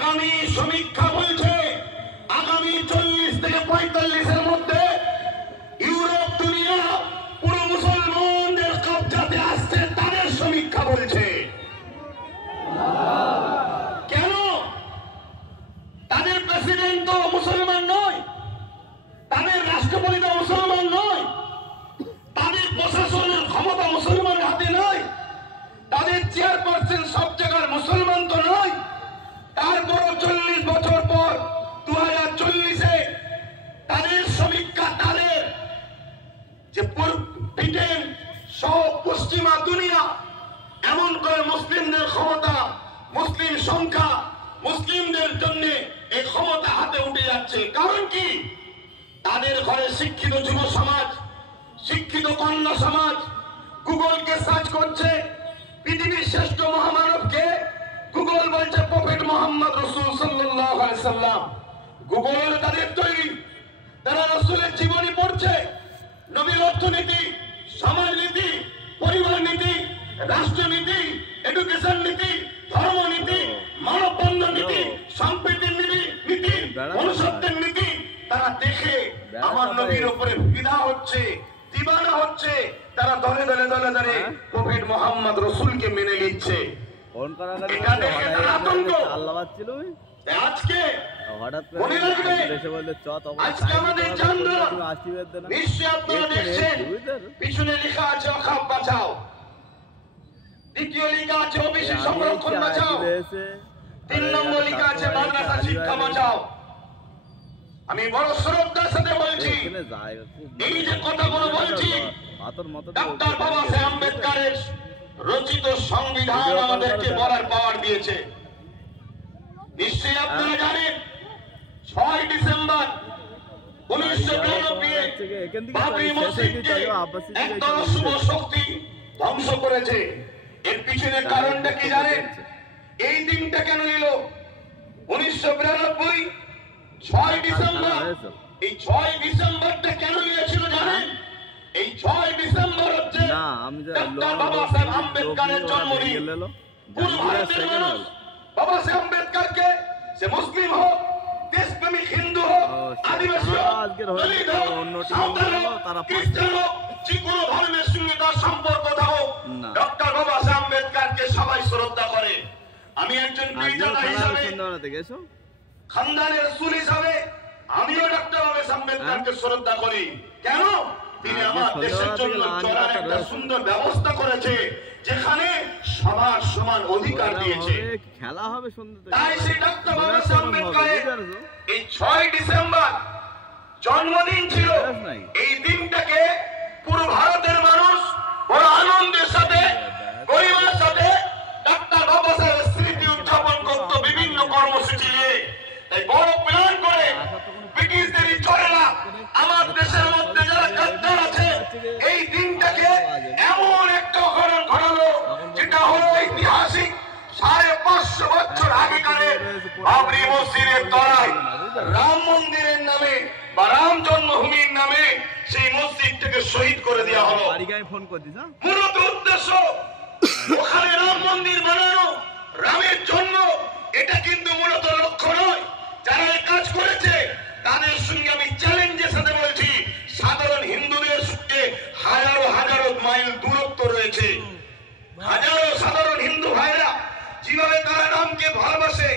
আগামী সমীক্ষা বলছে আগামী 40 থেকে 45-এর মধ্যে ইউরোপ দুনিয়া পুরো মুসলমানদের কবজাতে আসছে, তাদের সমীক্ষা বলছে। কেন? তাদের প্রেসিডেন্ট তো মুসলমান নয়, তাদের রাষ্ট্রপতি তো মুসলমান নয়, তাদের প্রশাসনের ক্ষমতা মুসলমানের হাতে নয়, তাদের চেয়ারপারসন সব জায়গার মুসলমান তো নয়। তারপরও 40 বছর পর 2040-এ তাদের সমীক্ষা, তাদের যে ব্রিটেন সহ পশ্চিমা দুনিয়া এমন করে মুসলিমদের ক্ষমতা, মুসলিম সংখ্যা, মুসলিমদের জন্য এই ক্ষমতা হাতে উঠে যাচ্ছে। কারণ কি? তাদের ঘরে শিক্ষিত যুব সমাজ, শিক্ষিত কন্যা সমাজ গুগলকে সার্চ করছে পৃথিবীর শ্রেষ্ঠ মহামানবকে। গুগল বলছে প্রফেট মোহাম্মদ রাসূল সাল্লাল্লাহু আলাইহি সাল্লাম। গুগল তাদের তৈরি, তারা রাসূলের জীবনী পড়ছে, নবীর অর্থনীতি, সমাজনীতি, পরিবার নীতি, রাষ্ট্রনীতি, এডুকেশন নীতি, ধর্মনীতি, মানববন্ধন নীতি, সম্প্রীতির নীতি, মনুষ্যত্বের নীতি তারা দেখে আমার নবীর উপরে ফিদা হচ্ছে, দিবানা হচ্ছে। তারা দলে দলে দলে দলে প্রফেট মোহাম্মদ রাসূলকে মেনে নিচ্ছে। এটা দেখে তারা আতঙ্ক। আজকে মনে রাখবে, আজকে আমাদের জানলাম নিশ্চয় আপনারা দেখছেন পিছনে লেখা আছে অখাপ বাঁচাও, দ্বিতীয় লেখা আছে ওবিসি সংরক্ষণ বাঁচাও, 3 নম্বর লেখা আছে মাদ্রাসা শিক্ষা বাঁচাও। আমি বড় শ্রদ্ধার সাথে বলছি, এই যে কথাগুলো বলছি ডক্টর বাবা সাহেব আম্বেদকরের রচিত সংবিধান আমাদেরকে বলার পাওয়ার দিয়েছে। নিশ্চয়ই আপনারা জানেন 6 ডিসেম্বর 1992 বাবরি মসজিদকে একদল অশুভ শক্তি ধ্বংস করেছে। এর পিছনে কারণটা কি জানেন? এই দিনটা কেন নিল 1992 6 ডিসেম্বর? এই 6 ডিসেম্বরটা কেন নিয়েছিল জানেন? এই 6 ডিসেম্বর হচ্ছে ডক্টর বাবা সাহেব আম্বেদকরের জন্মদিন। পুরো ভারতের মানুষ বাবা সাহেব আম্বেদকরকে, সে মুসলিম হোক, দেশপ্রেমিক হিন্দু হোক, আদিবাসী হোক, দলিত হোক, সাঁওতাল হোক, খ্রিস্টান হোক, যে কোনো ধর্মের সঙ্গে তার সম্পর্ক থাকুক, ডক্টর বাবা সাহেব আম্বেদকরকে সবাই শ্রদ্ধা করে। আমি একজন পীরজাদা হিসাবে, খানদানের রাসূল হিসাবে আমিও ডক্টর বাবা সাহেব আম্বেদকরকে শ্রদ্ধা করি। কেন? তিনি আমার দেশের জন্য চলার একটা সুন্দর ব্যবস্থা করেছে, যেখানে সবার সমান অধিকার দিয়েছে। খেলা হবে সুন্দর। তাই সেই ডক্টর বাবা সাহেব আম্বেদকরের এই 6 ডিসেম্বর জন্মদিন ছিল। এই দিনটাকে পুরো ভারতের মানুষ বড় আনন্দের সাথে, গরিমার সাথে ডক্টর বাবা সাহেবের স্মৃতি উদযাপন করত বিভিন্ন কর্মসূচি নিয়ে। তাই বড় প্ল্যান করে ব্রিটিশদের চলেরা আমার দেশের মধ্যে যারা গাদ্দার আছে, এই দিনটাকে এমন একটা অঘটন ঘটালো যেটা হলো ঐতিহাসিক। 550 বছর আগেকারের বাবরি মসজিদের তলায় রাম মন্দিরের নামে বা রাম জন্মভূমির নামে সেই মসজিদটাকে শহীদ করে দেওয়া হলো। মূলত উদ্দেশ্য ওখানে রাম মন্দির বানানো, রামের জন্য। এটা কিন্তু মূলত লক্ষ্য নয়। যারা এই কাজ করেছে তাদের সঙ্গে আমি চ্যালেঞ্জের সাথে বলছি, সাধারণ হিন্দুদের সঙ্গে হাজারো হাজারো মাইল দূরত্ব রয়েছে। হাজারো সাধারণ হিন্দু ভাইরা যেভাবে তারা রামকে ভালোবাসে,